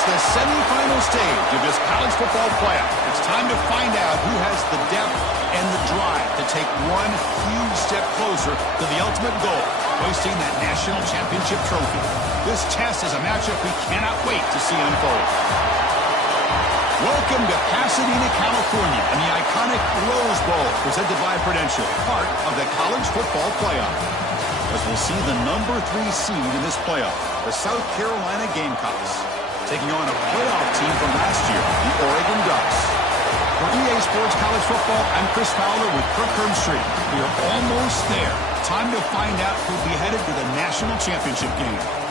It's the semifinal stage of this college football playoff. It's time to find out who has the depth and the drive to take one huge step closer to the ultimate goal, hoisting that national championship trophy. This test is a matchup we cannot wait to see unfold. Welcome to Pasadena, California, and the iconic Rose Bowl, presented by Prudential, part of the college football playoff. As we'll see the number 3 seed in this playoff, the South Carolina Gamecocks, taking on a playoff team from last year, the Oregon Ducks. For EA Sports College Football, I'm Chris Fowler with Kirk Herbstreit. We are almost there. Time to find out who'll be headed to the national championship game.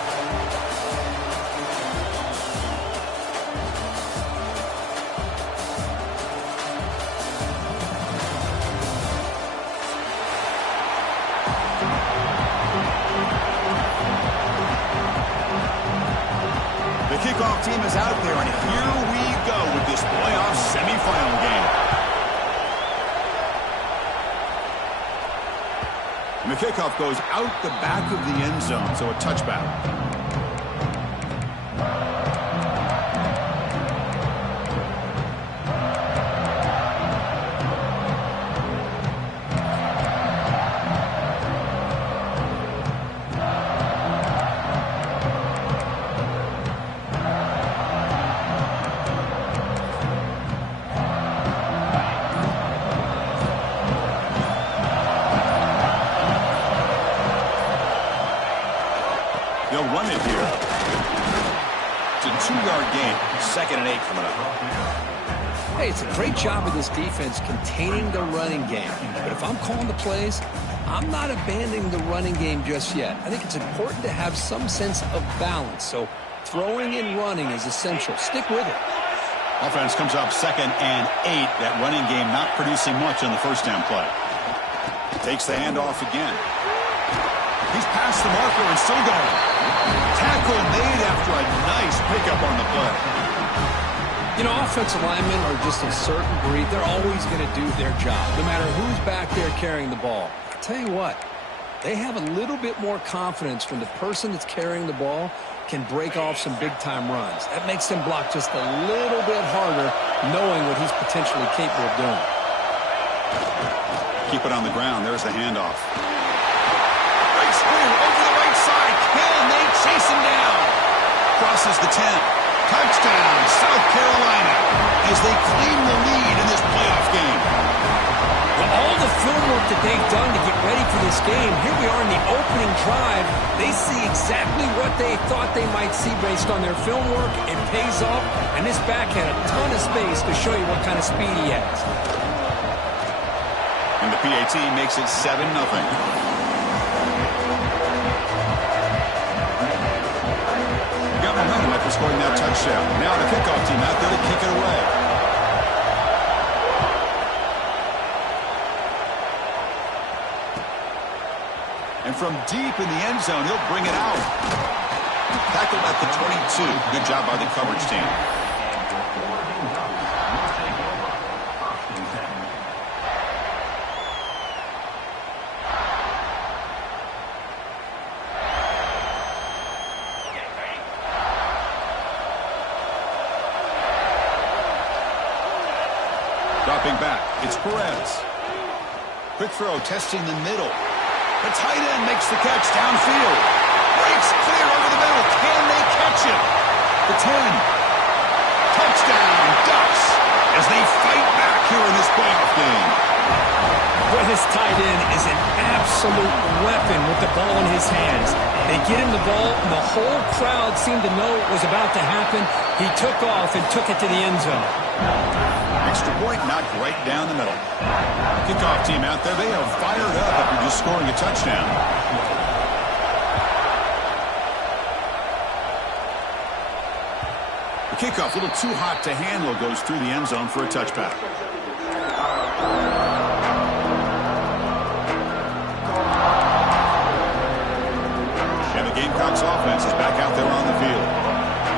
Kickoff team is out there, and here we go with this playoff semifinal game. And the kickoff goes out the back of the end zone, so a touchback. They'll run it here. It's a 2-yard gain. 2nd and 8 coming up. Hey, it's a great job of this defense containing the running game. But if I'm calling the plays, I'm not abandoning the running game just yet. I think it's important to have some sense of balance. So throwing and running is essential. Stick with it. Offense comes up 2nd and 8. That running game not producing much on the first down play. Takes the handoff again. He's past the marker and still going. Tackle made after a nice pickup on the play. You know, offensive linemen are just a certain breed. They're always going to do their job, no matter who's back there carrying the ball. I'll tell you what, they have a little bit more confidence when the person that's carrying the ball can break off some big-time runs. That makes them block just a little bit harder, knowing what he's potentially capable of doing. Keep it on the ground. There's the handoff. Over the right side. Can they chase him down? Crosses the 10. Touchdown, South Carolina, as they claim the lead in this playoff game. Well, all the film work that they've done to get ready for this game, here we are in the opening drive. They see exactly what they thought they might see based on their film work. It pays off, and this back had a ton of space to show you what kind of speed he has. And the PAT makes it 7-0. Momentum after scoring that touchdown. Now the kickoff team out there to kick it away. And from deep in the end zone, he'll bring it out. Tackled at the 22. Good job by the coverage team. Dropping back, it's Perez. Quick throw, testing the middle. The tight end makes the catch downfield. Breaks clear over the middle. Can they catch it? The 10. Touchdown, Ducks, as they fight back here in this playoff game. Boy, this tight end is an absolute weapon with the ball in his hands. They get him the ball, and the whole crowd seemed to know it was about to happen. He took off and took it to the end zone. Extra point knocked right down the middle. Kickoff team out there. They are fired up after just scoring a touchdown. The kickoff, a little too hot to handle, goes through the end zone for a touchback. And the Gamecocks offense is back out there on the field.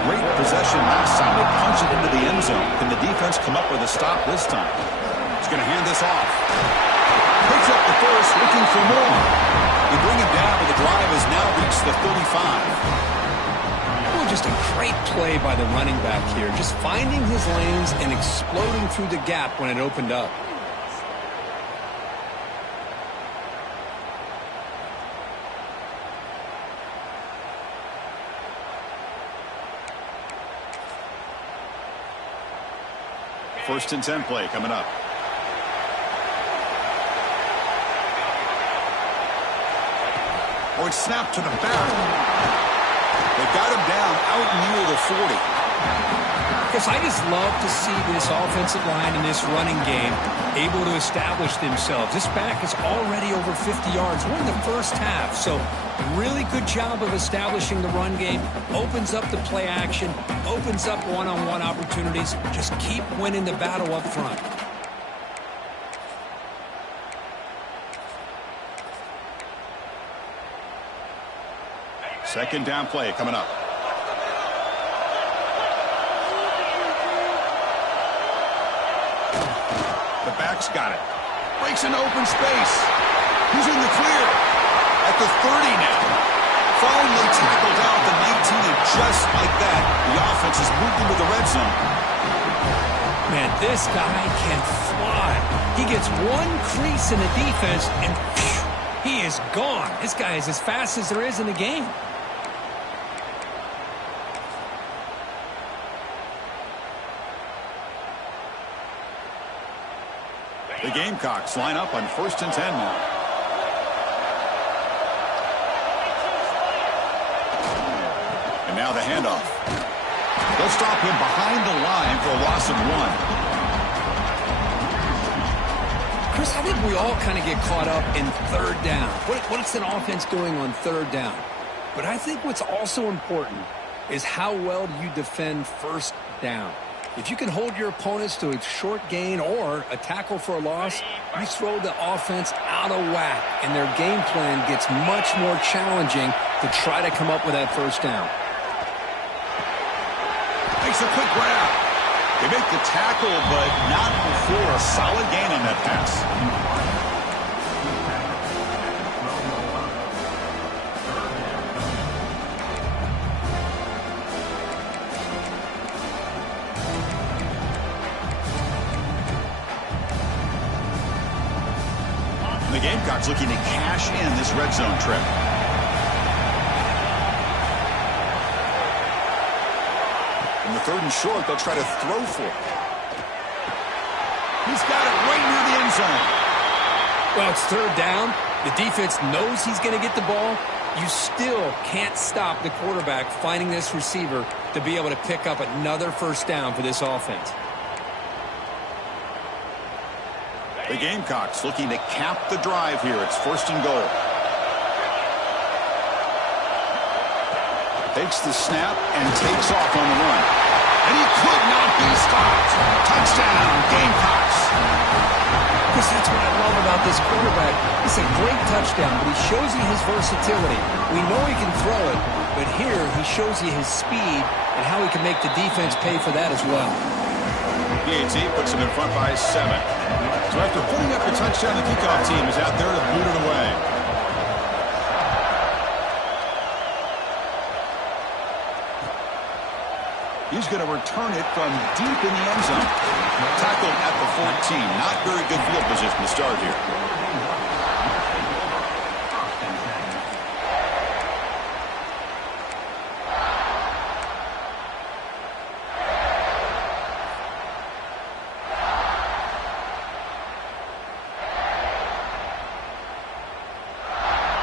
Great possession last time. They punch it into the end zone. Can the defense come up with a stop this time? He's going to hand this off. Picks up the first, looking for more. They bring him down, but the drive has now reached the 35. We'll just a great play by the running back here. Just finding his lanes and exploding through the gap when it opened up. First and 10 play coming up. Oh, it's snapped to the back. They got him down out near the 40. Chris, I just love to see this offensive line in this running game able to establish themselves. This back is already over 50 yards. We're in the first half, so really good job of establishing the run game. Opens up the play action, opens up one-on-one opportunities. Just keep winning the battle up front. Second down play coming up. The back's got it. Breaks into open space. He's in the clear. At the 30 now. Finally tackled down at the 19, and just like that, the offense has moved into the red zone. Man, this guy can fly. He gets one crease in the defense, and phew, he is gone. This guy is as fast as there is in the game. The Gamecocks line up on first and 10 now. And now the handoff. They'll stop him behind the line for a loss of 1. Chris, I think we all kind of get caught up in third down. What's an offense doing on third down? But I think what's also important is how well you defend first down. If you can hold your opponents to a short gain or a tackle for a loss, you throw the offense out of whack, and their game plan gets much more challenging to try to come up with that first down. Makes a quick grab. They make the tackle, but not before a solid gain on that pass. The Gamecocks looking to cash in this red zone trip. In the third and short, they'll try to throw for it. He's got it right near the end zone. Well, it's third down. The defense knows he's going to get the ball. You still can't stop the quarterback finding this receiver to be able to pick up another first down for this offense. The Gamecocks looking to cap the drive here. It's first and goal. Takes the snap and takes off on the run. And he could not be stopped. Touchdown, Gamecocks. Chris, that's what I love about this quarterback. It's a great touchdown, but he shows you his versatility. We know he can throw it, but here he shows you his speed and how he can make the defense pay for that as well. PAT puts him in front by 7. So after putting up the touchdown, the kickoff team is out there to boot it away. He's going to return it from deep in the end zone. Tackled at the 14. Not very good field position to start here.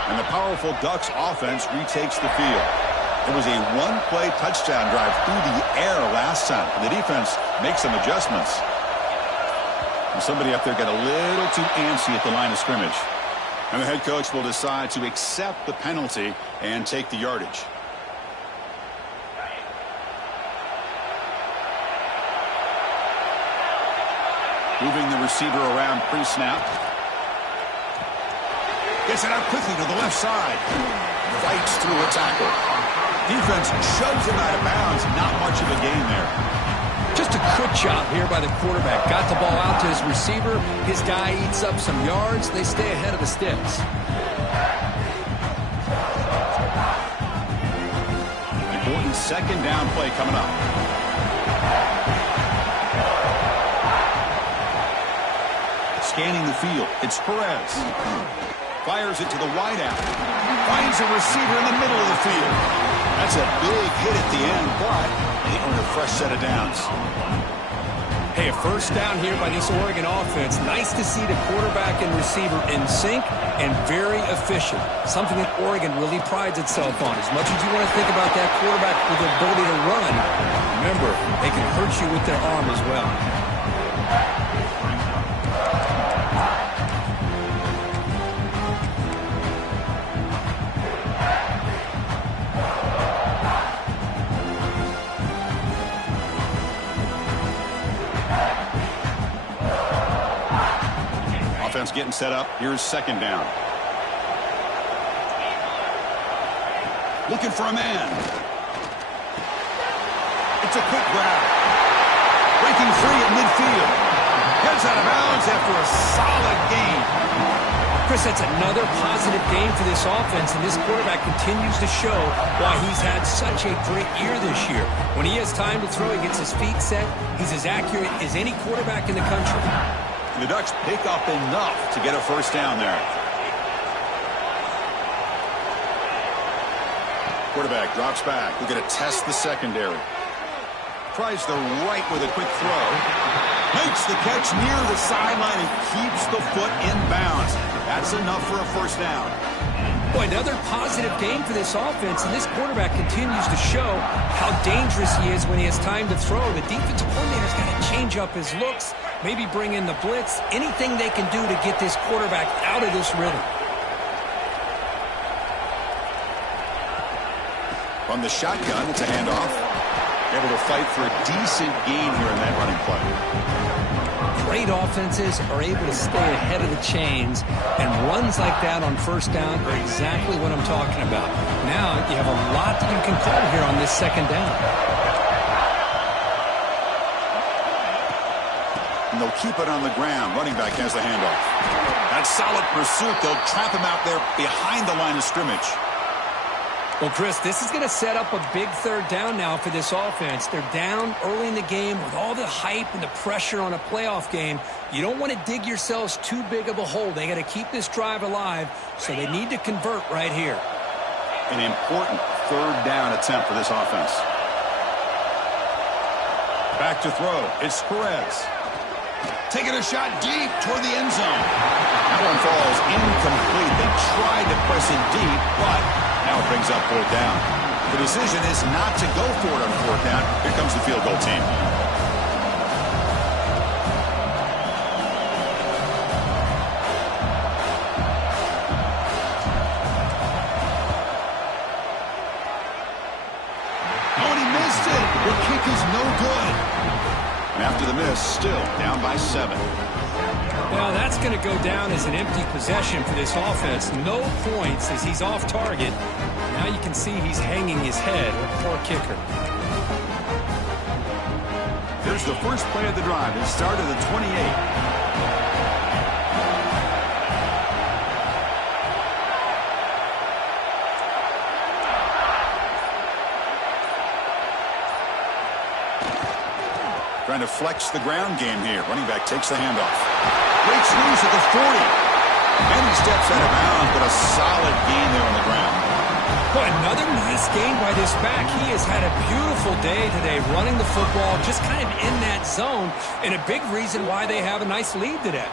And the powerful Ducks offense retakes the field. It was a one-play touchdown drive through the air last time. The defense makes some adjustments. And somebody up there got a little too antsy at the line of scrimmage. And the head coach will decide to accept the penalty and take the yardage. Moving the receiver around pre-snap. Gets it out quickly to the left side. Fights through a tackle. Defense shoves him out of bounds. Not much of a gain there. Just a good job here by the quarterback. Got the ball out to his receiver. His guy eats up some yards. They stay ahead of the sticks. Important second down play coming up. Scanning the field, it's Perez. Fires it to the wideout. Finds a receiver in the middle of the field. That's a big hit at the end, but they earn a fresh set of downs. Hey, a first down here by this Oregon offense. Nice to see the quarterback and receiver in sync and very efficient. Something that Oregon really prides itself on. As much as you want to think about that quarterback with the ability to run, remember, they can hurt you with their arm as well. Offense getting set up. Here's second down. Looking for a man. It's a quick grab. Breaking free at midfield. Heads out of bounds after a solid gain. Chris, that's another positive game for this offense, and this quarterback continues to show why he's had such a great year this year. When he has time to throw, he gets his feet set. He's as accurate as any quarterback in the country. The Ducks pick up enough to get a first down there. Quarterback drops back. We're going to test the secondary. Tries the right with a quick throw. Makes the catch near the sideline and keeps the foot in bounds. That's enough for a first down. Boy, another positive game for this offense, and this quarterback continues to show how dangerous he is when he has time to throw. The defensive coordinator's got to change up his looks, maybe bring in the blitz, anything they can do to get this quarterback out of this rhythm. From the shotgun, it's a handoff. Able to fight for a decent gain here in that running play. Great offenses are able to stay ahead of the chains, and runs like that on first down are exactly what I'm talking about. Now you have a lot that you can call here on this second down. And they'll keep it on the ground. Running back has the handoff. That's solid pursuit. They'll trap him out there behind the line of scrimmage. Well, Chris, this is going to set up a big third down now for this offense. They're down early in the game with all the hype and the pressure on a playoff game. You don't want to dig yourselves too big of a hole. They got to keep this drive alive, so they need to convert right here. An important third down attempt for this offense. Back to throw. It's Perez. Taking a shot deep toward the end zone. That one falls incomplete. They tried to press it deep, but now it brings up fourth down. The decision is not to go for it on fourth down. Here comes the field goal team. Oh, and he missed it. The kick is no good. And after the miss, still down by 7. Well, that's going to go down as an empty possession for this offense. No points as he's off target. Now you can see he's hanging his head. Poor kicker. Here's the first play of the drive. It started at the 28. Trying to flex the ground game here. Running back takes the handoff. Breaks loose at the 40. And he steps out of bounds, but a solid gain there on the ground. Boy, another nice gain by this back. He has had a beautiful day today running the football, just kind of in that zone, and a big reason why they have a nice lead today.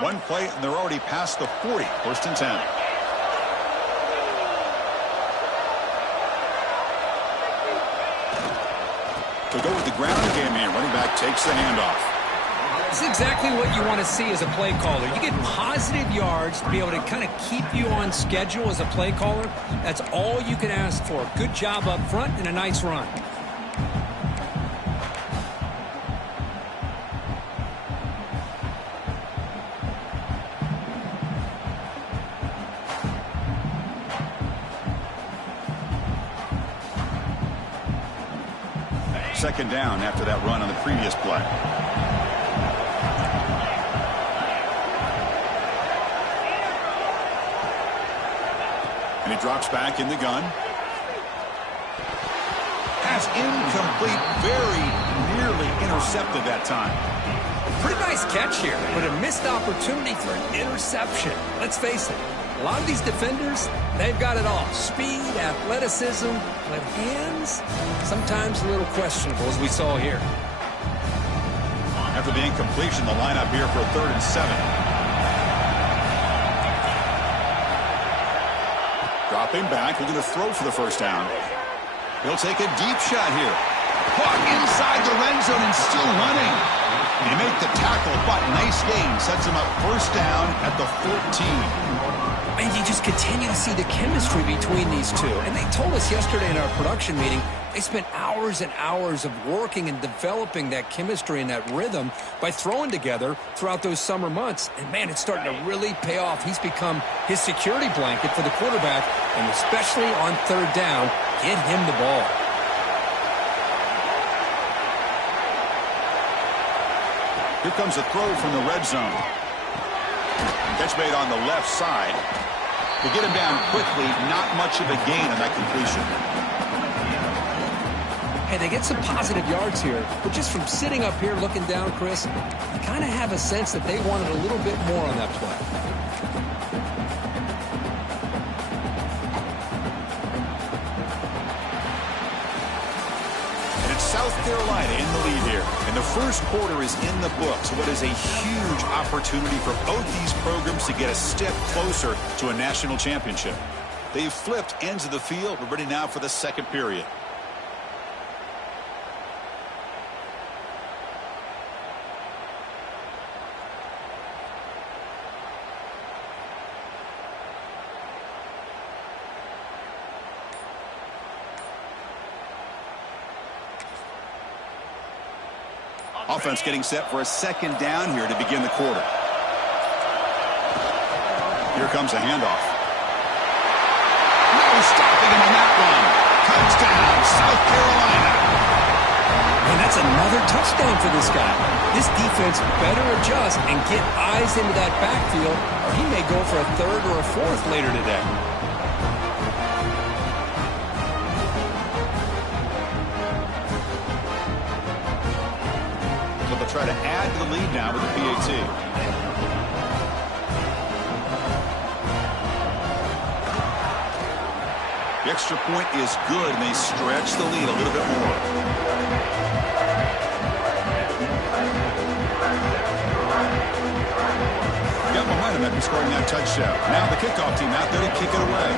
One play, and they're already past the 40. First and 10. To go with the ground game here. Running back takes the handoff. This is exactly what you want to see as a play caller. You get positive yards to be able to kind of keep you on schedule as a play caller. That's all you can ask for. Good job up front and a nice run. second down after that run on the previous play. And he drops back in the gun. Pass incomplete, very nearly intercepted that time. Pretty nice catch here, but a missed opportunity for an interception. Let's face it, a lot of these defenders, they've got it all. Speed, athleticism, but hands, sometimes a little questionable, as we saw here. After the incompletion, the lineup here for a 3rd and 7. Dropping back, looking to throw for the first down. He'll take a deep shot here. Caught inside the red zone and still running. They make the tackle, but nice gain. Sets him up first down at the 14. And you just continue to see the chemistry between these two. And they told us yesterday in our production meeting, they spent hours and hours of working and developing that chemistry and that rhythm by throwing together throughout those summer months. And, man, it's starting to really pay off. He's become his security blanket for the quarterback, and especially on 3rd down, get him the ball. Here comes a throw from the red zone. Catch made on the left side. To get him down quickly, not much of a gain on that completion. Hey, they get some positive yards here, but just from sitting up here looking down, Chris, you kind of have a sense that they wanted a little bit more on that play. South Carolina in the lead here. And the first quarter is in the books. What is a huge opportunity for both these programs to get a step closer to a national championship. They've flipped ends of the field. We're ready now for the second period. Offense getting set for a second down here to begin the quarter. Here comes a handoff. No stopping him on that one. Touchdown, South Carolina. And that's another touchdown for this guy. This defense better adjust and get eyes into that backfield, or he may go for a 3rd or a 4th later today. Try to add to the lead now with the PAT. The extra point is good, and they stretch the lead a little bit more. Got momentum after scoring that touchdown. Now the kickoff team out there to kick it away.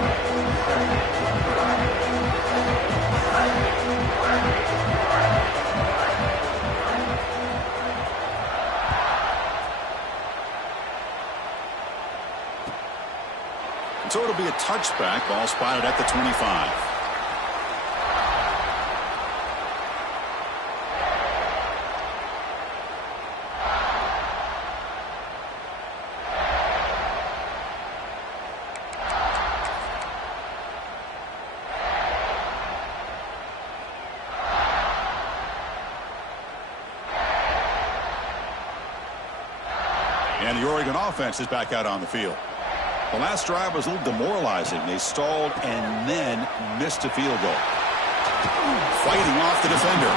So it'll be a touchback. Ball spotted at the 25. And the Oregon offense is back out on the field. The last drive was a little demoralizing. They stalled and then missed a field goal. Fighting off the defender.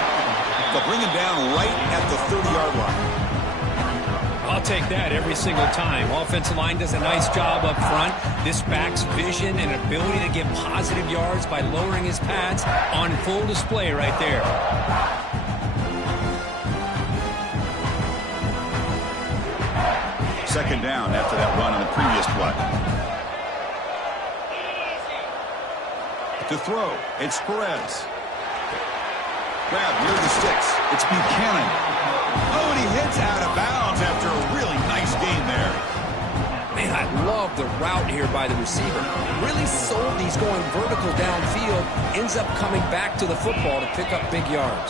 They'll bring him down right at the 30-yard line. I'll take that every single time. Offensive line does a nice job up front. This back's vision and ability to get positive yards by lowering his pads on full display right there. Second down after that run on the previous play. To throw, it's Perez. Grab near the sticks. It's Buchanan. Oh, and he hits out of bounds after a really nice gain there. Man, I love the route here by the receiver. Really sold these going vertical downfield. Ends up coming back to the football to pick up big yards.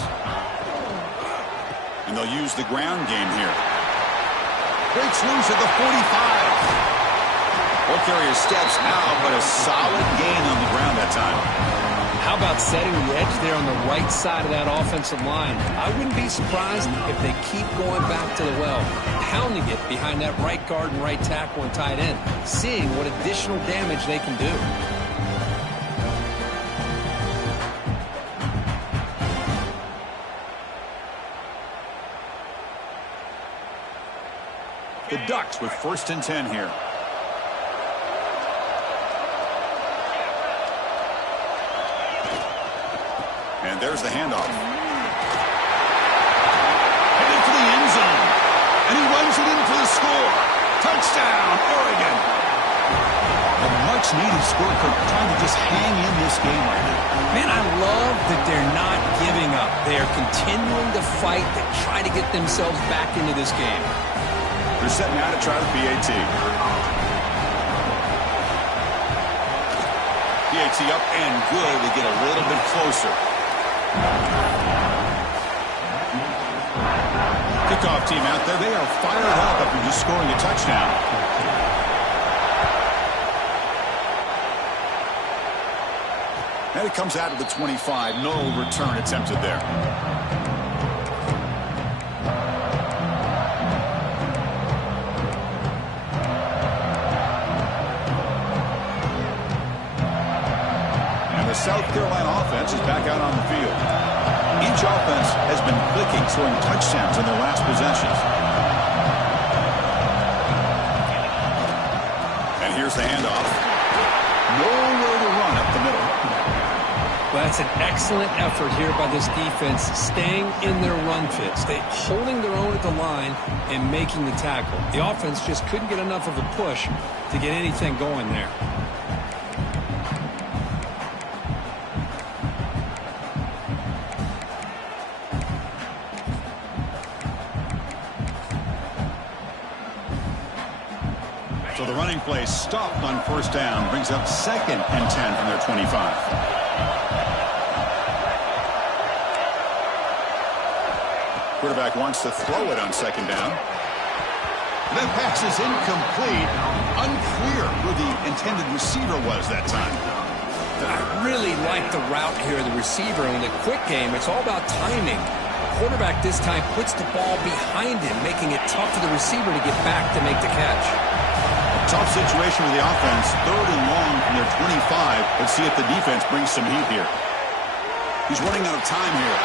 And they'll use the ground game here. Breaks loose at the 45. Ball carrier steps out, but a solid gain on the ground that time. How about setting the edge there on the right side of that offensive line? I wouldn't be surprised if they keep going back to the well, pounding it behind that right guard and right tackle and tight end, seeing what additional damage they can do. The Ducks with 1st and 10 here. And there's the handoff. Headed for the end zone. And he runs it in for the score. Touchdown, Oregon. A much-needed score, Kirk, trying to just hang in this game right now. Man, I love that they're not giving up. They are continuing to fight to try to get themselves back into this game. They're setting out to try the PAT. PAT up and good. They get a little bit closer. Kickoff team out there. They are fired up after just scoring a touchdown. And it comes out of the 25. No return attempted there. The South Carolina offense is back out on the field. Each offense has been clicking, scoring touchdowns in their last possessions. And here's the handoff. Nowhere to run up the middle. Well, that's an excellent effort here by this defense, staying in their run fit, holding their own at the line and making the tackle. The offense just couldn't get enough of a push to get anything going there. So the running play stopped on 1st down, brings up 2nd and 10 from their 25. Quarterback wants to throw it on 2nd down. That pass is incomplete. Unclear who the intended receiver was that time. I really like the route here, the receiver. In the quick game, it's all about timing. Quarterback this time puts the ball behind him, making it tough for the receiver to get back to make the catch. Tough situation with the offense. 3rd and long from their 25. Let's see if the defense brings some heat here. He's running out of time here.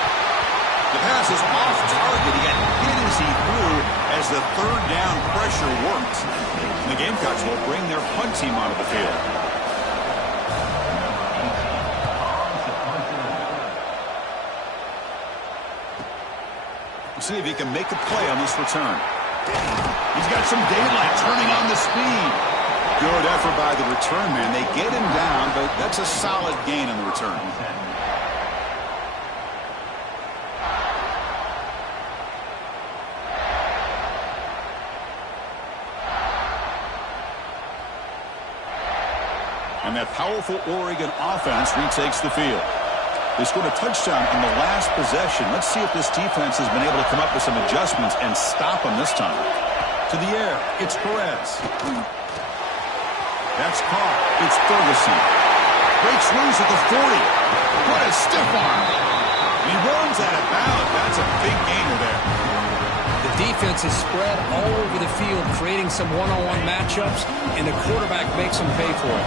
The pass is off target. He got hit as he threw as the 3rd down pressure worked. And the Gamecocks will bring their punt team onto the field. We'll see if he can make a play on this return. He's got some daylight, turning on the speed. Good effort by the return man. They get him down, but that's a solid gain on the return. And that powerful Oregon offense retakes the field. They scored a touchdown in the last possession. Let's see if this defense has been able to come up with some adjustments and stop them this time. To the air, it's Perez. That's Carr. It's Ferguson. Breaks loose at the 40. What a stiff arm. And he runs out of bounds. That's a big gainer there. The defense is spread all over the field, creating some one-on-one matchups, and the quarterback makes them pay for it.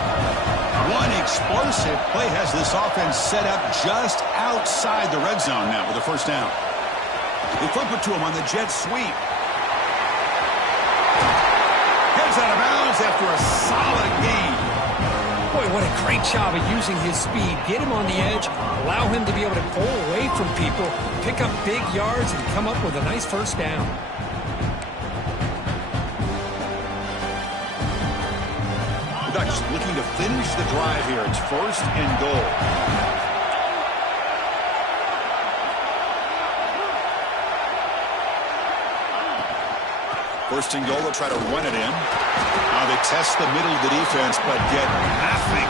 One explosive play has this offense set up just outside the red zone now with a 1st down. They flip it to him on the jet sweep. Heads out of bounds after a solid gain. Boy, what a great job of using his speed. Get him on the edge, allow him to be able to pull away from people, pick up big yards, and come up with a nice 1st down. The Ducks looking to finish the drive here. It's 1st and goal. First and goal, they'll try to run it in. Now they test the middle of the defense, but get nothing.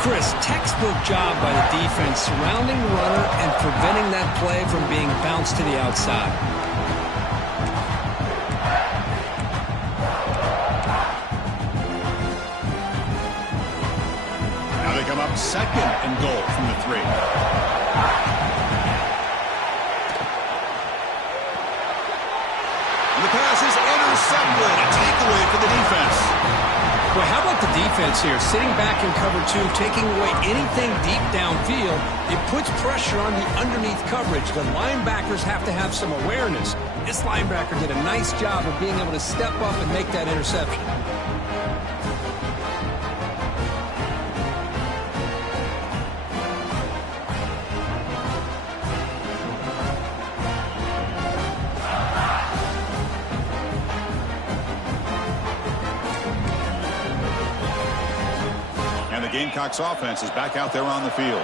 Chris, textbook job by the defense surrounding the runner and preventing that play from being bounced to the outside. Now they come up Second and goal from the 3. And the pass is intercepted. A takeaway for the defense. Well, how about the defense here? Sitting back in cover 2, taking away anything deep downfield. It puts pressure on the underneath coverage. The linebackers have to have some awareness. This linebacker did a nice job of being able to step up and make that interception. Gamecocks offense is back out there on the field.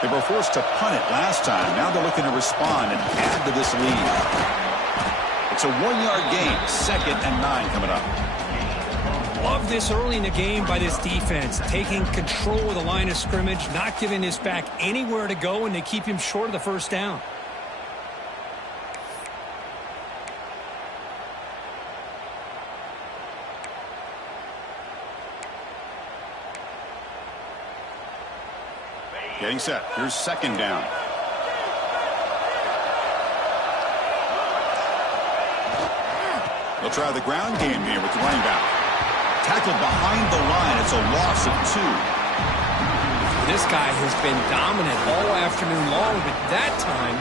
They were forced to punt it last time. Now they're looking to respond and add to this lead. It's a 1-yard gain. 2nd and 9 coming up. Love this early in the game by this defense. Taking control of the line of scrimmage, not giving this back anywhere to go, and they keep him short of the first down. Getting set. Here's 2nd down. They'll try the ground game here with the running back. Tackled behind the line. It's a loss of 2. This guy has been dominant all afternoon long, but that time,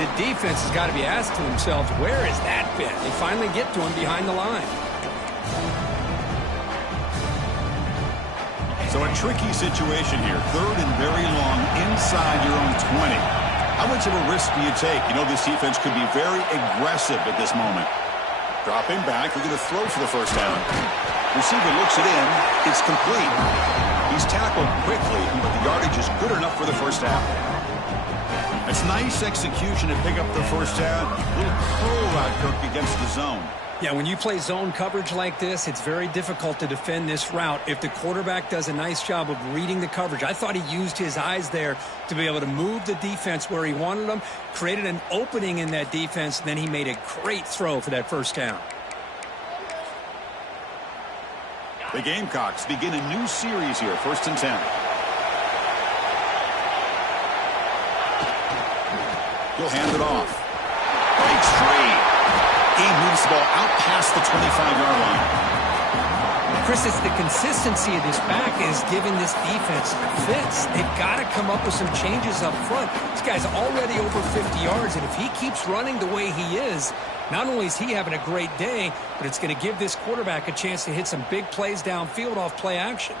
the defense has got to be asking themselves, where has that been? They finally get to him behind the line. So a tricky situation here. 3rd and very long inside your own 20. How much of a risk do you take? You know this defense could be very aggressive at this moment. Dropping back. They're going to throw for the first down. Receiver looks it in. It's complete. He's tackled quickly, but the yardage is good enough for the first down. It's nice execution to pick up the first down. Little curl route, Kirk, against the zone. Yeah, when you play zone coverage like this, it's very difficult to defend this route if the quarterback does a nice job of reading the coverage. I thought he used his eyes there to be able to move the defense where he wanted them, created an opening in that defense, and then he made a great throw for that first down. The Gamecocks begin a new series here, 1st and 10. He'll hand it off. Breaks free. He moves the ball out past the 25-yard line. Chris, it's the consistency of this back is giving this defense fits. They've got to come up with some changes up front. This guy's already over 50 yards, and if he keeps running the way he is, not only is he having a great day, but it's going to give this quarterback a chance to hit some big plays downfield off play action.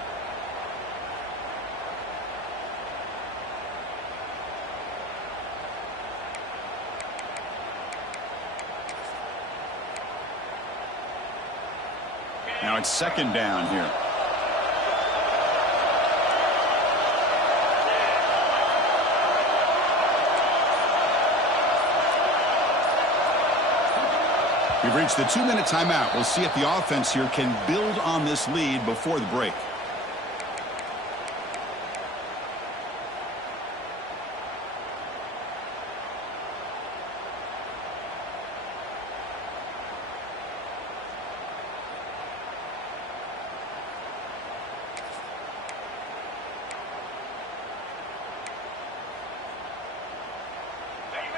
Now it's 2nd down here. We've reached the 2-minute timeout. We'll see if the offense here can build on this lead before the break.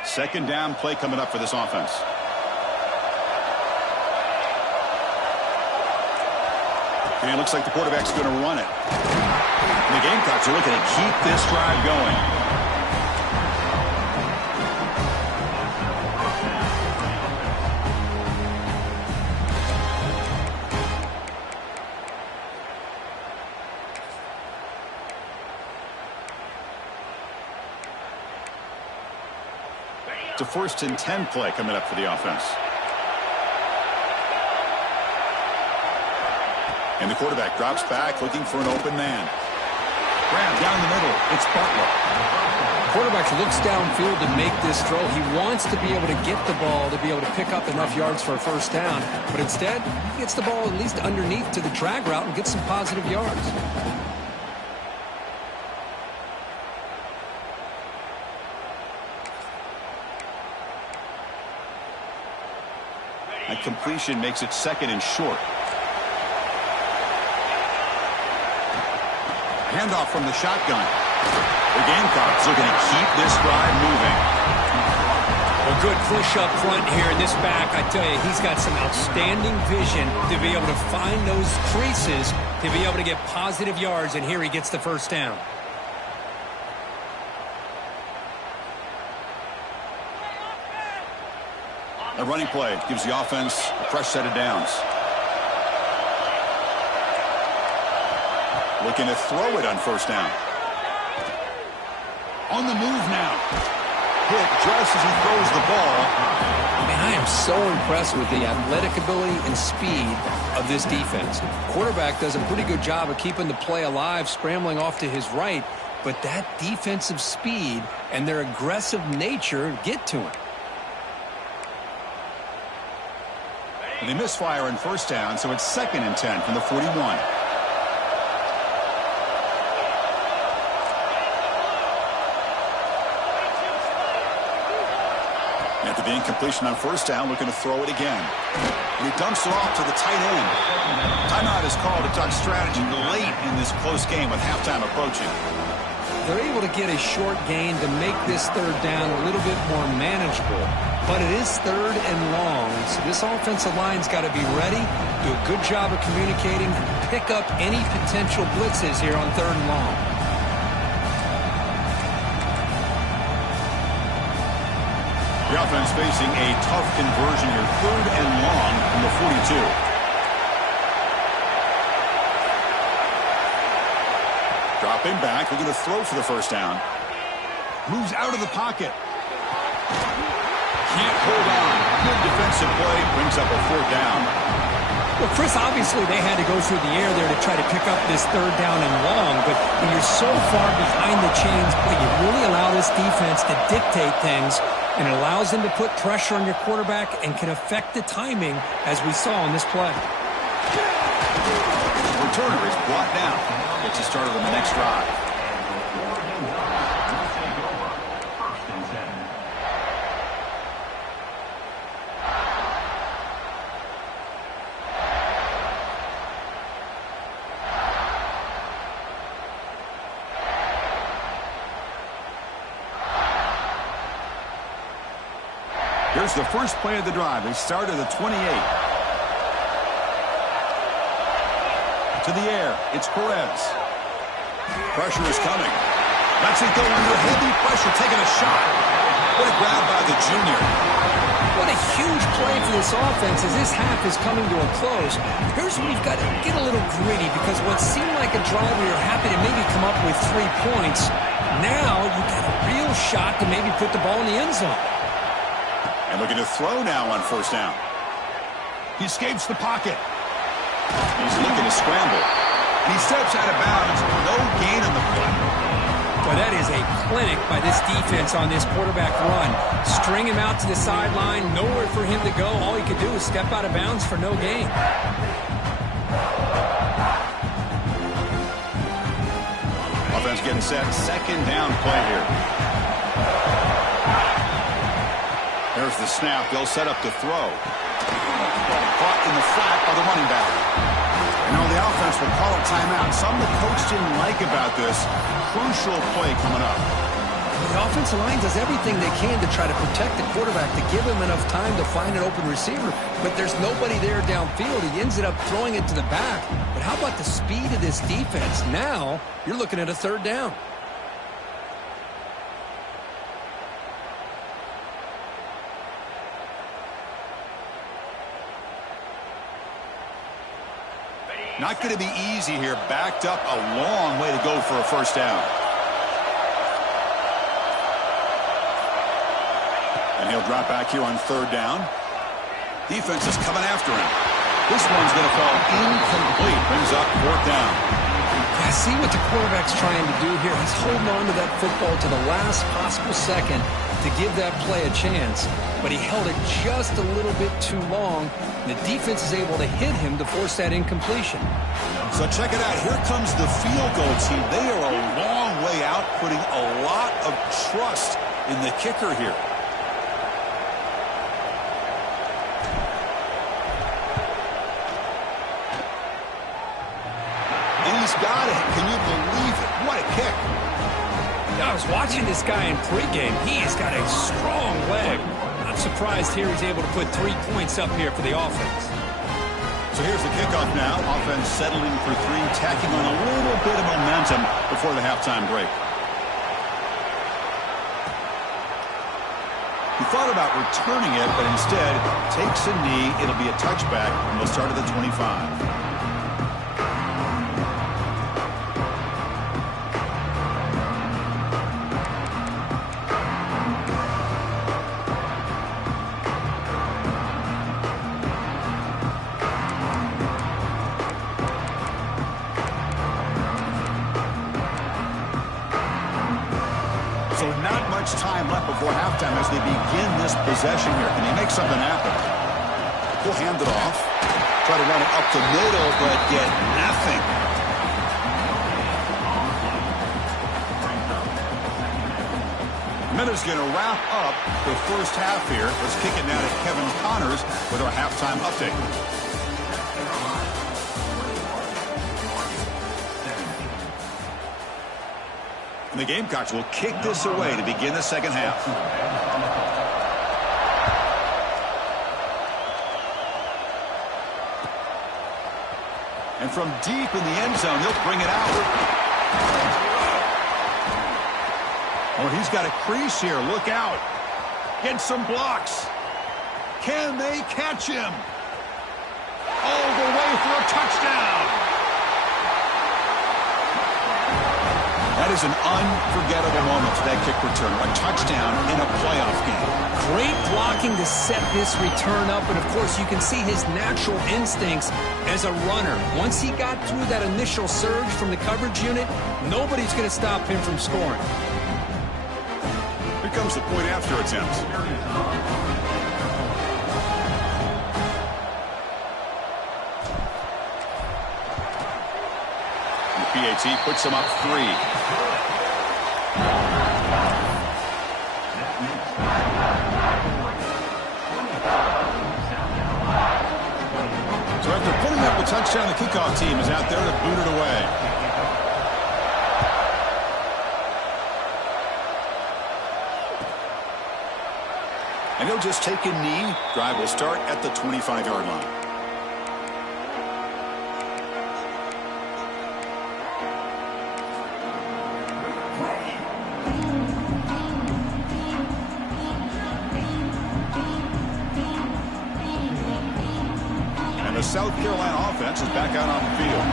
Second down play coming up for this offense. And it looks like the quarterback's going to run it. And the Gamecocks are looking to keep this drive going. It's a 1st and 10 play coming up for the offense. And the quarterback drops back looking for an open man. Grab down the middle. It's Butler. Quarterback looks downfield to make this throw. He wants to be able to get the ball to be able to pick up enough yards for a first down. But instead, he gets the ball at least underneath to the drag route and gets some positive yards. That completion makes it 2nd and short. Handoff from the shotgun. The Gamecocks looking to keep this drive moving. Well, good push up front here in this back. I tell you, he's got some outstanding vision to be able to find those creases, to be able to get positive yards, and here he gets the first down. A running play gives the offense a fresh set of downs. Looking to throw it on first down. On the move now. Hit just as he throws the ball. Man, I am so impressed with the athletic ability and speed of this defense. Quarterback does a pretty good job of keeping the play alive, scrambling off to his right, but that defensive speed and their aggressive nature get to him. And they misfire in first down, so it's 2nd and 10 from the 41. After the incompletion on first down, looking to throw it again. And he dumps it off to the tight end. Timeout is called to talk strategy late in this close game with halftime approaching. They're able to get a short gain to make this third down a little bit more manageable. But it is 3rd and long, so this offensive line's got to be ready, do a good job of communicating, and pick up any potential blitzes here on 3rd and long. The offense facing a tough conversion here, 3rd and long from the 42. Dropping back, looking to throw for the first down. Moves out of the pocket. Can't hold on. Good defensive play, brings up a 4th down. Well, Chris, obviously they had to go through the air there to try to pick up this 3rd down and long, but when you're so far behind the chains, you really allow this defense to dictate things, and it allows them to put pressure on your quarterback and can affect the timing, as we saw on this play. Returner is brought down. Gets us started on the next drive. Here's the first play of the drive. They start at the 28. To the air, it's Perez. Pressure is coming. Lets it go under heavy pressure, taking a shot. What a grab by the junior. What a huge play for this offense as this half is coming to a close. Here's where you've got to get a little gritty, because what seemed like a drive where you're happy to maybe come up with 3 points, now you've got a real shot to maybe put the ball in the end zone. And looking to throw now on first down. He escapes the pocket. He's looking to scramble. And he steps out of bounds. No gain on the play. Well, that is a clinic by this defense on this quarterback run. String him out to the sideline, nowhere for him to go. All he could do is step out of bounds for no gain. Offense getting set. 2nd down play here. There's the snap. They'll set up to throw. Caught in the flat by the running back. And now the offense will call a timeout. Something the coach didn't like about this. Crucial play coming up. The offensive line does everything they can to try to protect the quarterback, to give him enough time to find an open receiver. But there's nobody there downfield. He ends up throwing it to the back. But how about the speed of this defense? Now you're looking at a 3rd down. Not going to be easy here. Backed up a long way to go for a first down. And he'll drop back here on 3rd down. Defense is coming after him. This one's going to fall incomplete. Brings up 4th down. I see what the quarterback's trying to do here. He's holding on to that football to the last possible second to give that play a chance. But he held it just a little bit too long. And the defense is able to hit him to force that incompletion. So check it out. Here comes the field goal team. They are a long way out, putting a lot of trust in the kicker here. And he's got it. Can you believe it? kick. I was watching this guy in pregame. He has got a strong leg. Not surprised here he's able to put 3 points up here for the offense. So here's the kickoff now. Offense settling for 3, tacking on a little bit of momentum before the halftime break. He thought about returning it, but instead takes a knee. It'll be a touchback, and we'll start at the 25. So not much time left before halftime as they begin this possession here. Can he make something happen? He'll hand it off. Try to run it up the middle, but get nothing. Miller's going to wrap up the first half here. Let's kick it now to Kevin Connors with our halftime update. And the Gamecocks will kick this away to begin the second half. And from deep in the end zone, they'll bring it out. Oh, he's got a crease here. Look out. Get some blocks. Can they catch him? All the way for a touchdown. That is an unforgettable moment for that kick return. A touchdown in a playoff game. Great blocking to set this return up, and of course you can see his natural instincts as a runner. Once he got through that initial surge from the coverage unit, nobody's going to stop him from scoring. Here comes the point after attempt. PAT puts him up 3. So after putting up a touchdown, the kickoff team is out there to boot it away. And he'll just take a knee. Drive will start at the 25-yard line. The South Carolina offense is back out on the field.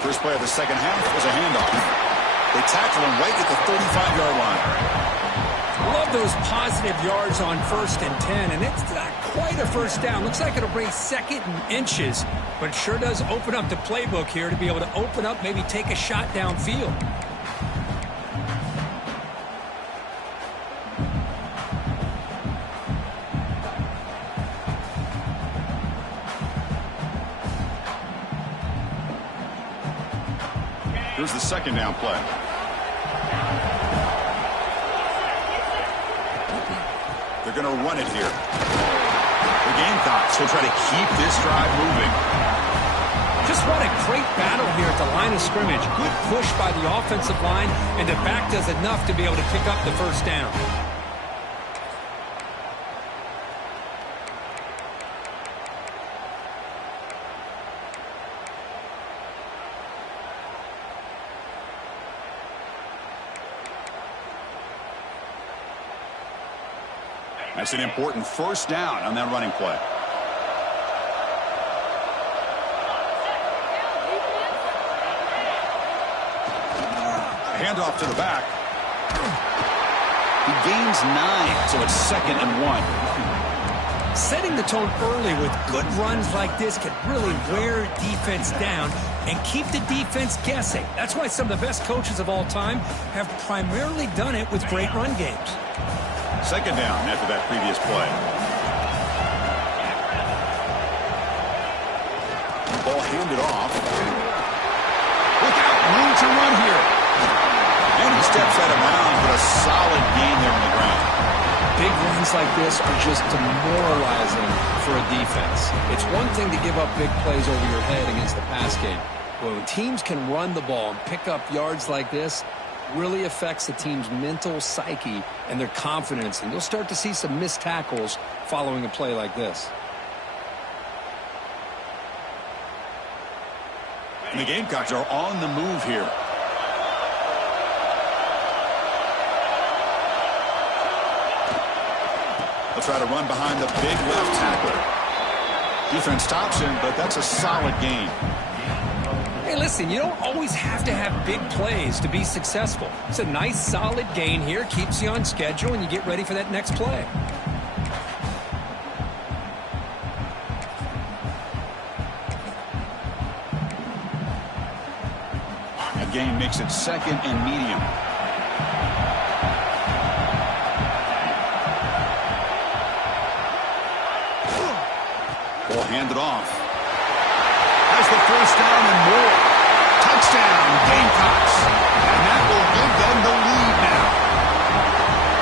First play of the second half was a handoff. They tackle him right at the 35-yard line. Love those positive yards on 1st and 10, and it's not quite a first down. Looks like it'll bring 2nd and inches, but it sure does open up the playbook here to be able to open up, maybe take a shot downfield. Here's the second down play. They're going to run it here. The Gamecocks will try to keep this drive moving. Just what a great battle here at the line of scrimmage. Good push by the offensive line, and the back does enough to be able to pick up the first down. That's an important first down on that running play. Handoff to the back. He gains 9, so it's 2nd and 1. Setting the tone early with good runs like this can really wear defense down and keep the defense guessing. That's why some of the best coaches of all time have primarily done it with great run games. 2nd down after that previous play. Ball handed off. Look out, room to run here. And he steps out of bounds, but a solid gain there on the ground. Big runs like this are just demoralizing for a defense. It's one thing to give up big plays over your head against the pass game. But when teams can run the ball and pick up yards like this, really affects the team's mental psyche and their confidence. And you'll start to see some missed tackles following a play like this. And the Gamecocks are on the move here. They'll try to run behind the big left tackle. Defense stops him, but that's a solid gain. Hey, listen, you don't always have to have big plays to be successful. It's a nice, solid gain here. Keeps you on schedule, and you get ready for that next play. The gain makes it 2nd and medium. Ball handed off. Has the first down and more. Touchdown, Gamecocks. And that will give them the lead now.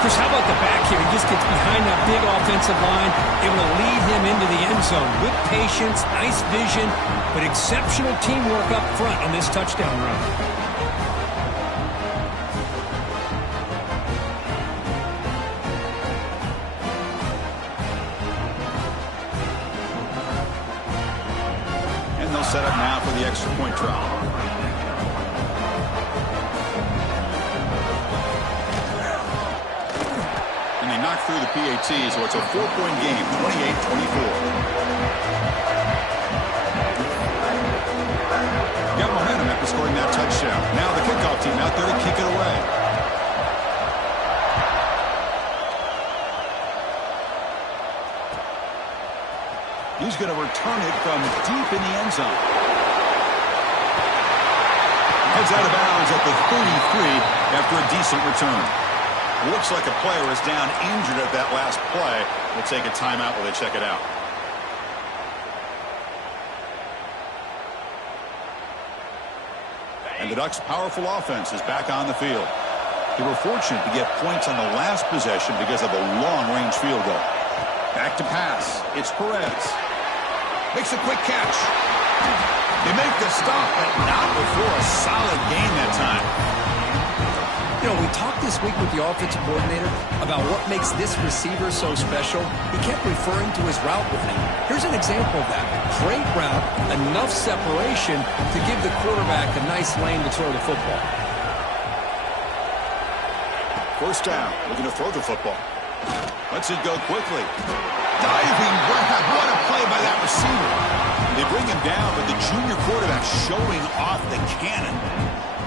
Chris, how about the back here? He just gets behind that big offensive line, able to lead him into the end zone with patience, nice vision, but exceptional teamwork up front on this touchdown run. Set up now for the extra point try. And they knock through the PAT, so it's a 4-point game, 28-24. Got momentum after scoring that touchdown. Now the kickoff team out there to kick it away. He's going to return it from deep in the end zone. Heads out of bounds at the 33 after a decent return. Looks like a player is down injured at that last play. We'll take a timeout while they check it out. And the Ducks' powerful offense is back on the field. They were fortunate to get points on the last possession because of a long-range field goal. Back to pass. It's Perez. Makes a quick catch. They make the stop, but not before a solid gain that time. You know, we talked this week with the offensive coordinator about what makes this receiver so special. He kept referring to his route with him. Here's an example of that. Great route, enough separation to give the quarterback a nice lane to throw the football. First down, looking to throw the football. Lets it go quickly. Diving grab. What a play by that receiver. They bring him down, but the junior quarterback showing off the cannon.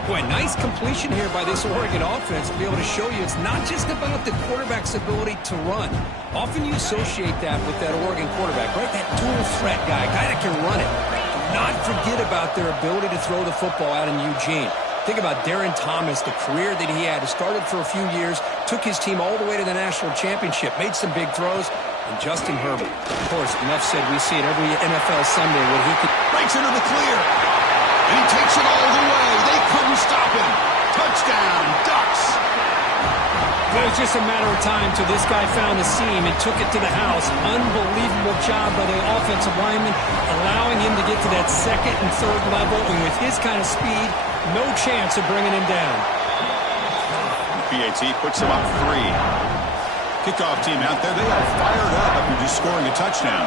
Boy, nice completion here by this Oregon offense to be able to show you it's not just about the quarterback's ability to run. Often you associate that with that Oregon quarterback, right? That dual threat guy that can run it. Do not forget about their ability to throw the football out in Eugene. Think about Darren Thomas, the career that he had. He started for a few years, took his team all the way to the national championship, made some big throws. And Justin Herbert, of course, enough said, we see it every NFL Sunday when he can... Breaks into the clear. And he takes it all the way. They couldn't stop him. Touchdown, Ducks. Well, it was just a matter of time till this guy found a seam and took it to the house. Unbelievable job by the offensive lineman, allowing him to get to that second and third level. And with his kind of speed, no chance of bringing him down. PAT puts him up 3. Kickoff team out there. They are fired up after just scoring a touchdown.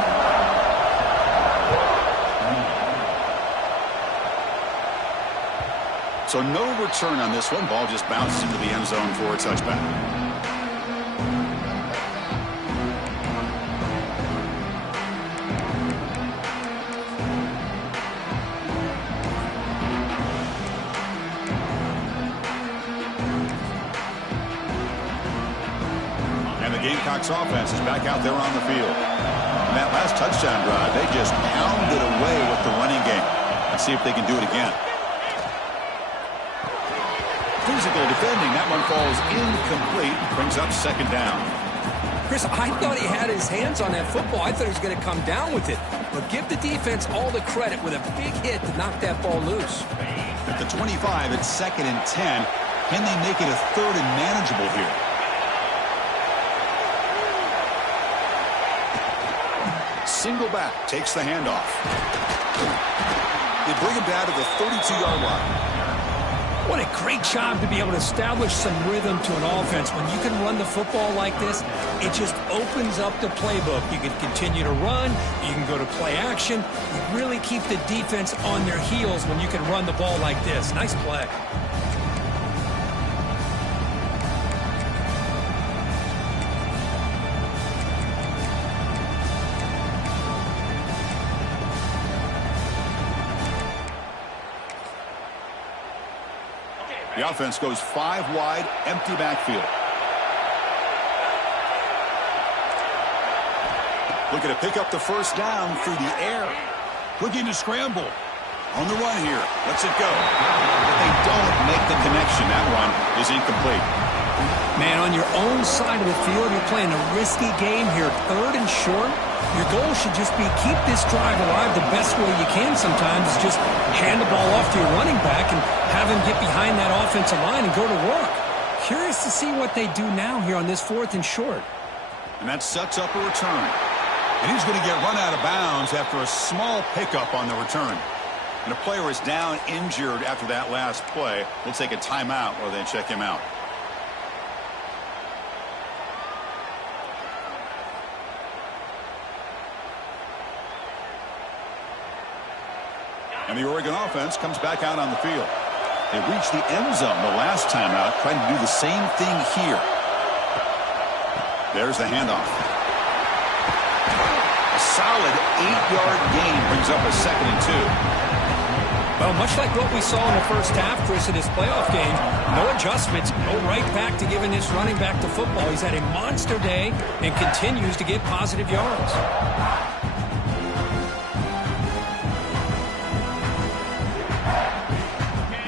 So no return on this one. Ball just bounces into the end zone for a touchback. Gamecocks offense is back out there on the field. And that last touchdown drive, they just pounded away with the running game. Let's see if they can do it again. Physical defending. That one falls incomplete. Brings up second down. Chris, I thought he had his hands on that football. I thought he was going to come down with it. But give the defense all the credit with a big hit to knock that ball loose. At the 25, it's 2nd and 10. Can they make it a 3rd and manageable here? single back, takes the handoff. They bring him down to the 32-yard line. What a great job to be able to establish some rhythm to an offense. When you can run the football like this, it just opens up the playbook. You can continue to run. You can go to play action. You really keep the defense on their heels when you can run the ball like this. Nice play. The offense goes 5 wide, empty backfield. Looking to pick up the first down through the air. Looking to scramble. On the run here. Lets it go. But they don't make the connection. That one is incomplete. Man, on your own side of the field, you're playing a risky game here. 3rd and short. Your goal should just be keep this drive alive the best way you can sometimes is just hand the ball off to your running back and have him get behind that offensive line and go to work. Curious to see what they do now here on this 4th and short. And that sets up a return. And he's going to get run out of bounds after a small pickup on the return. And a player is down injured after that last play. We'll take a timeout or then check him out. And the Oregon offense comes back out on the field. They reached the end zone the last time out, trying to do the same thing here. There's the handoff. A solid 8-yard gain brings up a 2nd and 2. Well, much like what we saw in the first half, Chris, in this playoff game, no adjustments, go right back to giving this running back to football. He's had a monster day and continues to get positive yards.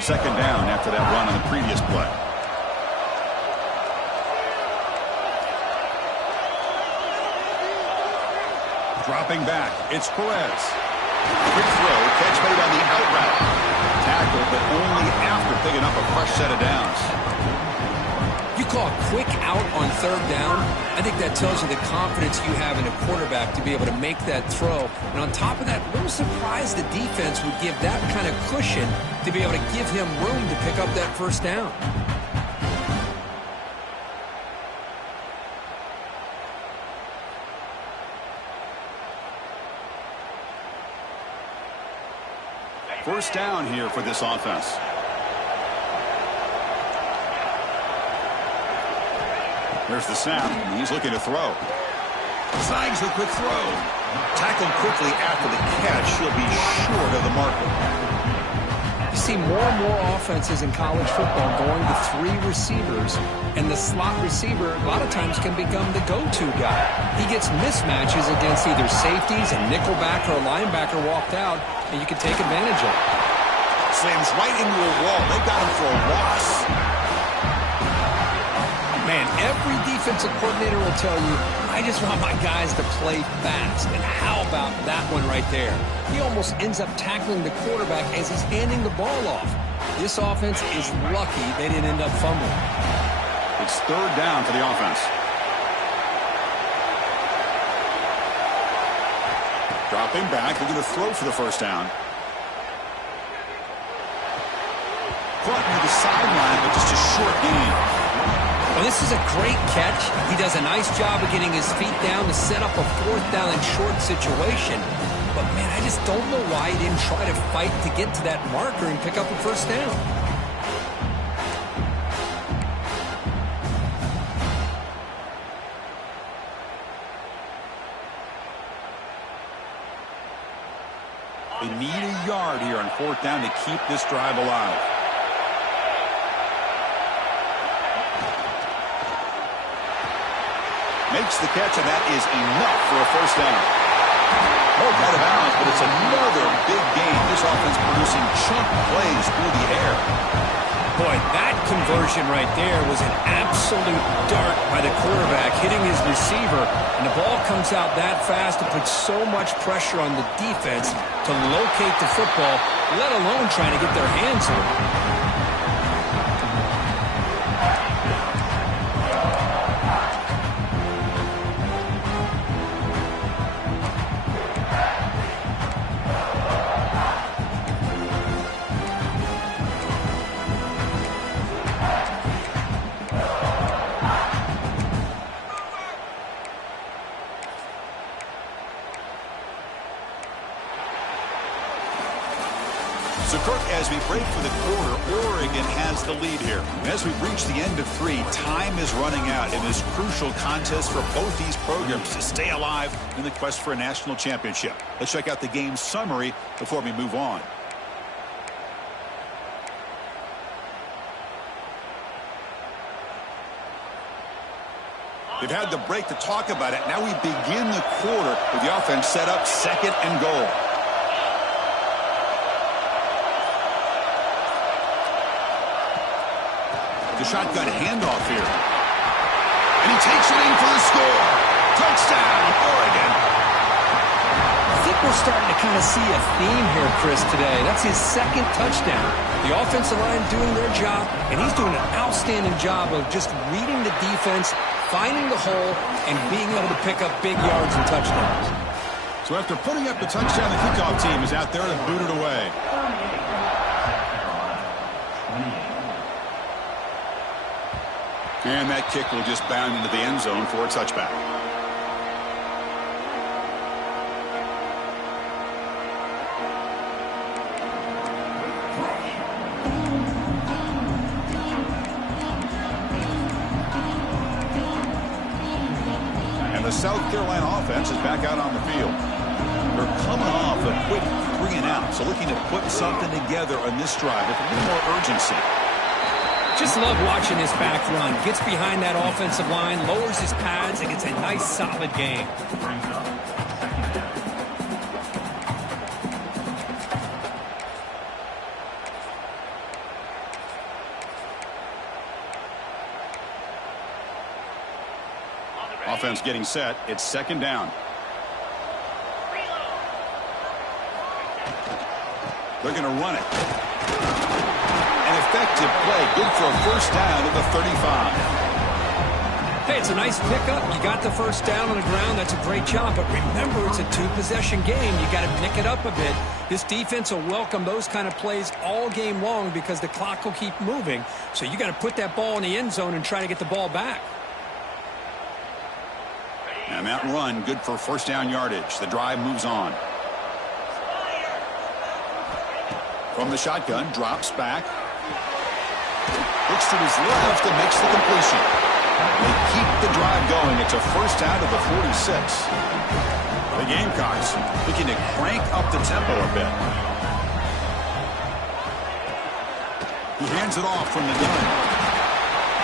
Second down after that run on the previous play. Dropping back, it's Perez. Quick throw, catch made on the out route. Tackled, but only after picking up a fresh set of downs. You call a quick out on 3rd down. I think that tells you the confidence you have in a quarterback to be able to make that throw. And on top of that, a little surprised the defense would give that kind of cushion to be able to give him room to pick up that first down. First down here for this offense. There's the snap. He's looking to throw. Zags the quick throw. Tackled quickly after the catch. He'll be short of the marker. You see more and more offenses in college football going to 3 receivers, and the slot receiver a lot of times can become the go-to guy. He gets mismatches against either safeties, a nickelback, or a linebacker walked out, and you can take advantage of it. Slams right into a wall. They've got him for a loss. Man, every defensive coordinator will tell you, I just want my guys to play fast. And how about that one right there? He almost ends up tackling the quarterback as he's handing the ball off. This offense is lucky they didn't end up fumbling. It's 3rd down for the offense. Dropping back, they're going to throw for the first down. Caught near the sideline, but just a short gain. Well, this is a great catch. He does a nice job of getting his feet down to set up a 4th down and short situation. But, man, I just don't know why he didn't try to fight to get to that marker and pick up a first down. They need a yard here on 4th down to keep this drive alive. Makes the catch, and that is enough for a first down. Oh, out of bounds, but it's another big gain. This offense producing chunk plays through the air. Boy, that conversion right there was an absolute dart by the quarterback hitting his receiver, and the ball comes out that fast. It puts so much pressure on the defense to locate the football, let alone trying to get their hands on it. As we break for the quarter, Oregon has the lead here. As we reach the end of 3, time is running out in this crucial contest for both these programs to stay alive in the quest for a national championship. Let's check out the game summary before we move on. They've had the break to talk about it. Now we begin the quarter with the offense set up 2nd and goal. The shotgun handoff here. And he takes it in for the score. Touchdown, Oregon. I think we're starting to kind of see a theme here, Chris, today. That's his 2nd touchdown. The offensive line doing their job, and he's doing an outstanding job of just reading the defense, finding the hole, and being able to pick up big yards and touchdowns. So after putting up the touchdown, the kickoff team is out there to boot it away. And that kick will just bound into the end zone for a touchback. And the South Carolina offense is back out on the field. They're coming off a quick 3-and-out, so looking to put something together on this drive with a little more urgency. Just love watching this back run. Gets behind that offensive line, lowers his pads, and gets a nice, solid game. Offense getting set. It's 2nd down. They're going to run it. An effective play. Good for a 1st down at the 35. Hey, it's a nice pickup. You got the 1st down on the ground. That's a great job. But remember, it's a 2-possession game. You got to pick it up a bit. This defense will welcome those kind of plays all game long because the clock will keep moving. So you got to put that ball in the end zone and try to get the ball back. And that run, good for 1st down yardage. The drive moves on. From the shotgun, drops back. Looks to his left and makes the completion. They keep the drive going. It's a 1st down to the 46. The Gamecocks looking to crank up the tempo a bit. He hands it off from the gun.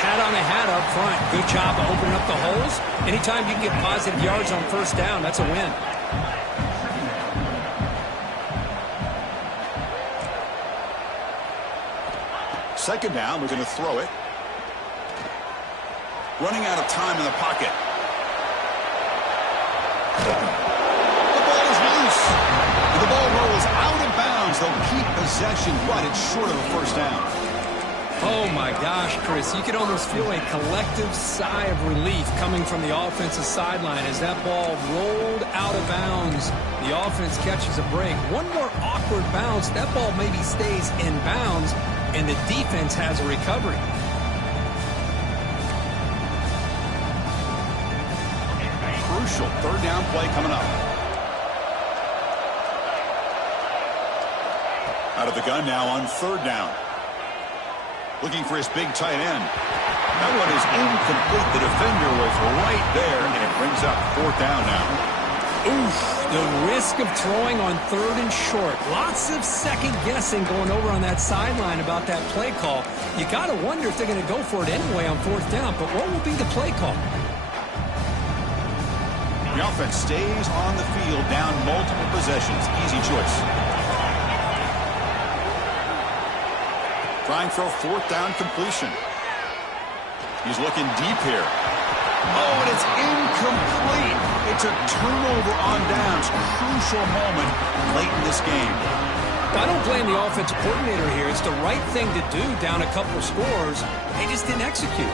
Hat on a hat up front. Good job of opening up the holes. Anytime you can get positive yards on 1st down, that's a win. Second down, we're going to throw it. Running out of time in the pocket. The ball is loose. The ball rolls out of bounds. They'll keep possession, but it's short of a 1st down. Oh, my gosh, Chris. You could almost feel a collective sigh of relief coming from the offensive sideline as that ball rolled out of bounds. The offense catches a break. One more awkward bounce. That ball maybe stays in bounds, and the defense has a recovery. Crucial 3rd down play coming up. Out of the gun now on 3rd down. Looking for his big tight end. That one is incomplete. The defender was right there, and it brings up 4th down now. Oof, the risk of throwing on 3rd and short. Lots of second guessing going over on that sideline about that play call. You got to wonder if they're going to go for it anyway on 4th down, but what will be the play call? The offense stays on the field down multiple possessions. Easy choice. Trying for a 4th down completion. He's looking deep here. Oh, and it's incomplete. It's a turnover on downs. Crucial moment late in this game. I don't blame the offensive coordinator here. It's the right thing to do down a couple of scores. They just didn't execute.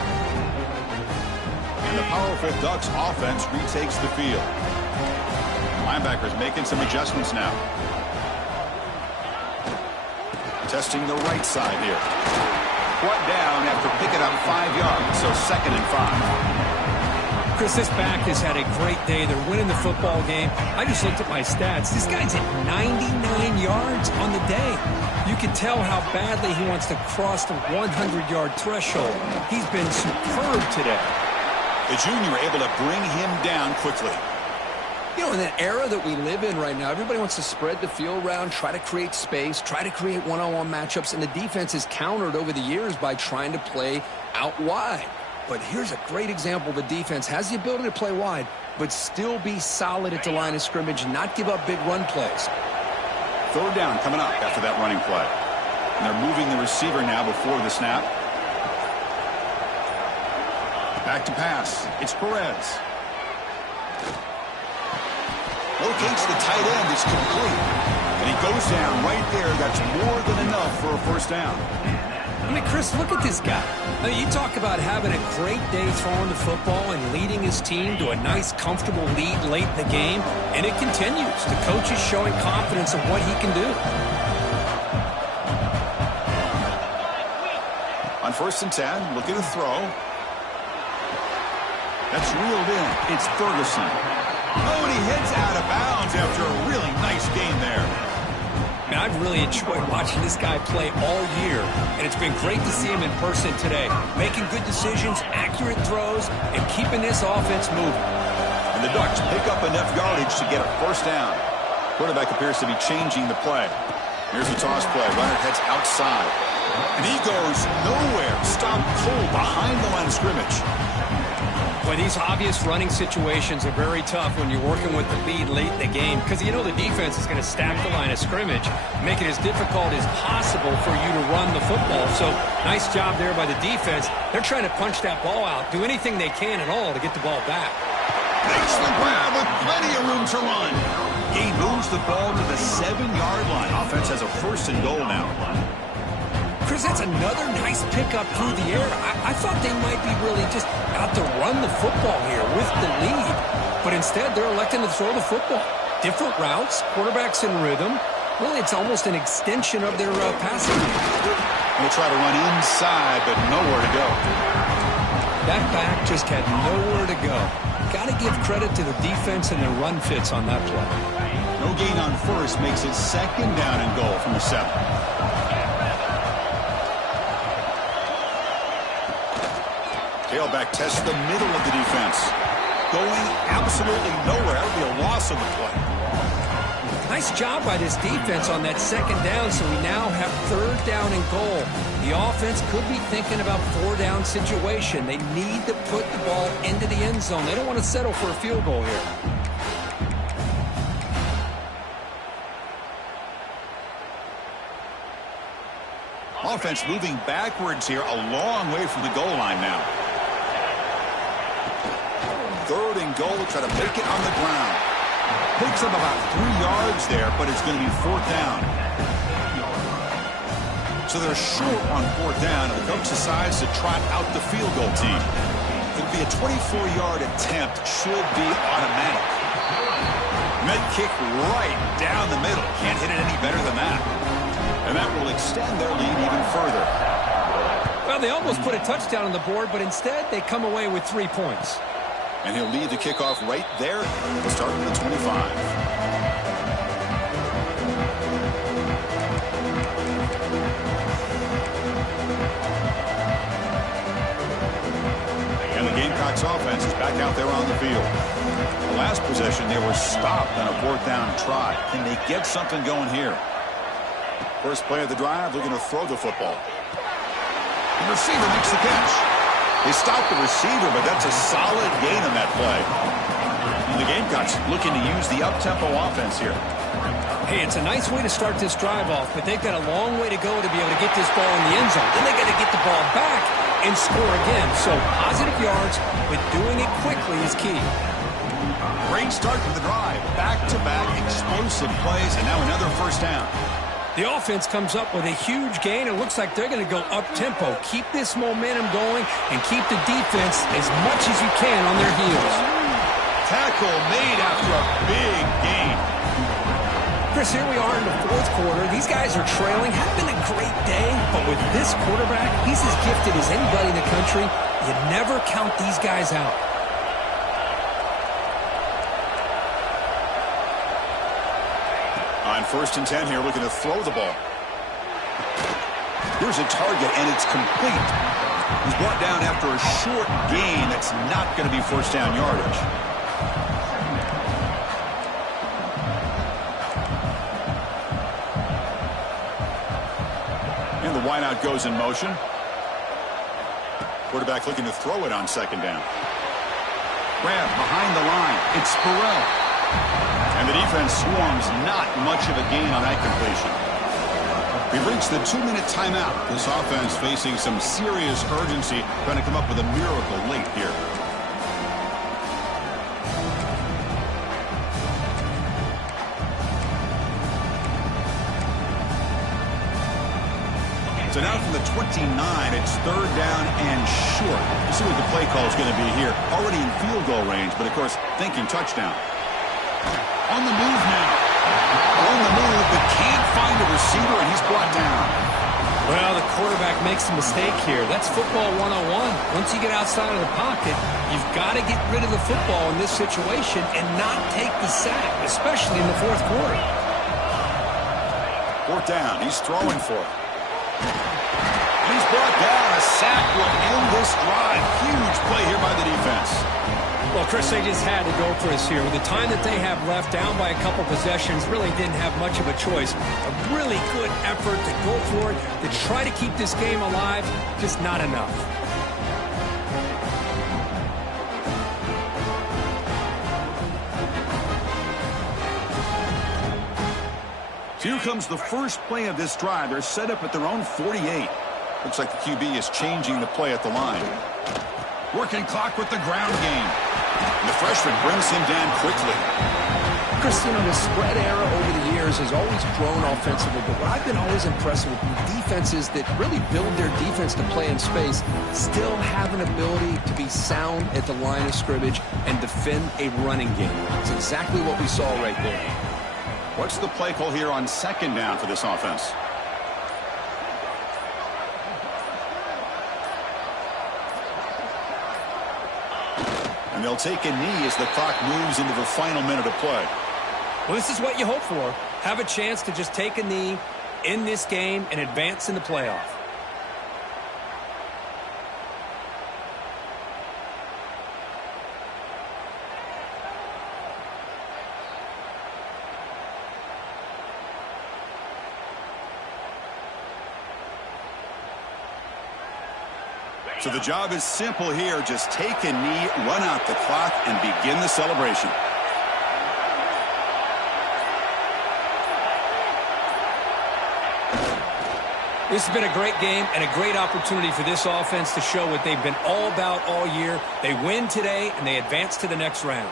And the powerful Ducks offense retakes the field. Linebackers making some adjustments now. Testing the right side here. Brought down after picking up 5 yards, so 2nd and 5. Chris, this back has had a great day. They're winning the football game. I just looked at my stats. This guy's at 99 yards on the day. You can tell how badly he wants to cross the 100-yard threshold. He's been superb today. The junior able to bring him down quickly. You know, in that era that we live in right now, everybody wants to spread the field around, try to create space, try to create one-on-one matchups, and the defense is countered over the years by trying to play out wide. But here's a great example. The defense has the ability to play wide, but still be solid at the line of scrimmage and not give up big run plays. Third down coming up after that running play. And they're moving the receiver now before the snap. Back to pass. It's Perez. Locates the tight end. It's complete. And he goes down right there. That's more than enough for a first down. I mean, Chris, look at this guy. I mean, you talk about having a great day throwing the football and leading his team to a nice, comfortable lead late in the game, and it continues. The coach is showing confidence of what he can do. On 1st and 10, looking to throw. That's reeled in. It's Ferguson. Oh, and he heads out of bounds after a really nice game there. Man, I've really enjoyed watching this guy play all year, and it's been great to see him in person today, making good decisions, accurate throws, and keeping this offense moving. And the Ducks pick up enough yardage to get a first down. Quarterback appears to be changing the play. Here's the toss play. Runner heads outside. And he goes nowhere. Stopped cold behind the line of scrimmage. But these obvious running situations are very tough when you're working with the lead late in the game because you know the defense is going to stack the line of scrimmage, make it as difficult as possible for you to run the football. So nice job there by the defense. They're trying to punch that ball out, do anything they can at all to get the ball back. Makes the grab with plenty of room to run. He moves the ball to the 7-yard line. Offense has a 1st and goal now. Chris, that's another nice pickup through the air. I thought they might be really just out to run the football here with the lead. But instead, they're electing to throw the football. Different routes, quarterbacks in rhythm. Really, it's almost an extension of their passing game. We'll try to run inside, but nowhere to go. That back just had nowhere to go. Got to give credit to the defense and their run fits on that play. No gain on 1st makes it 2nd down and goal from the 7. Tailback tests the middle of the defense. Going absolutely nowhere. That would be a loss of the play. Nice job by this defense on that 2nd down, so we now have 3rd down and goal. The offense could be thinking about 4-down situation. They need to put the ball into the end zone. They don't want to settle for a field goal here. Offense moving backwards here, a long way from the goal line now. 3rd and goal, try to make it on the ground. Picks up about 3 yards there, but it's going to be 4th down. So they're short on 4th down, and the coach decides to trot out the field goal team. It'll be a 24-yard attempt, should be automatic. Med kick right down the middle. Can't hit it any better than that. And that will extend their lead even further. Well, they almost put a touchdown on the board, but instead they come away with 3 points. And he'll lead the kickoff right there. We'll start with the 25. And the Gamecocks offense is back out there on the field. The last possession, they were stopped on a 4th down try. Can they get something going here? First play of the drive, looking to throw the football. The receiver makes the catch. They stopped the receiver, but that's a solid gain on that play. And the Gamecocks looking to use the up-tempo offense here. Hey, it's a nice way to start this drive off, but they've got a long way to go to be able to get this ball in the end zone. Then they got to get the ball back and score again. So positive yards, but doing it quickly is key. Great start for the drive. Back-to-back explosive plays, and now another first down. The offense comes up with a huge gain. It looks like they're going to go up-tempo. Keep this momentum going and keep the defense as much as you can on their heels. Tackle made after a big gain. Chris, here we are in the 4th quarter. These guys are trailing. Having a great day, but with this quarterback, he's as gifted as anybody in the country. You never count these guys out. 1st and 10 here, looking to throw the ball. Here's a target, and it's complete. He's brought down after a short gain. That's not going to be first down yardage. And the wideout goes in motion. Quarterback looking to throw it on 2nd down. Grab behind the line. It's Burrell. And the defense swarms. Not much of a gain on that completion. We've reached the 2-minute timeout. This offense facing some serious urgency, trying to come up with a miracle late here. So now from the 29, it's 3rd down and short. We'll see what the play call is going to be here. Already in field goal range, but of course, thinking touchdown. On the move now. On the move, but can't find a receiver, and he's brought down. Well, the quarterback makes a mistake here. That's football 101. Once you get outside of the pocket, you've got to get rid of the football in this situation and not take the sack, especially in the 4th quarter. 4th down. He's throwing for it. He's brought down. A sack will end this drive. Huge play here by the defense. Well, Chris, they just had to go for us here. With the time that they have left, down by a couple possessions, really didn't have much of a choice. A really good effort to go for it, to try to keep this game alive, just not enough. Here comes the first play of this drive. They're set up at their own 48. Looks like the QB is changing the play at the line. Working clock with the ground game. And the freshman brings him down quickly. Chris, you know, the spread era over the years has always grown offensively, but what I've been always impressed with defenses that really build their defense to play in space still have an ability to be sound at the line of scrimmage and defend a running game. It's exactly what we saw right there. What's the play call here on 2nd down for this offense? And they'll take a knee as the clock moves into the final minute of play. Well, this is what you hope for. Have a chance to just take a knee in this game and advance in the playoff. So the job is simple here. Just take a knee, run out the clock, and begin the celebration. This has been a great game and a great opportunity for this offense to show what they've been all about all year. They win today, and they advance to the next round.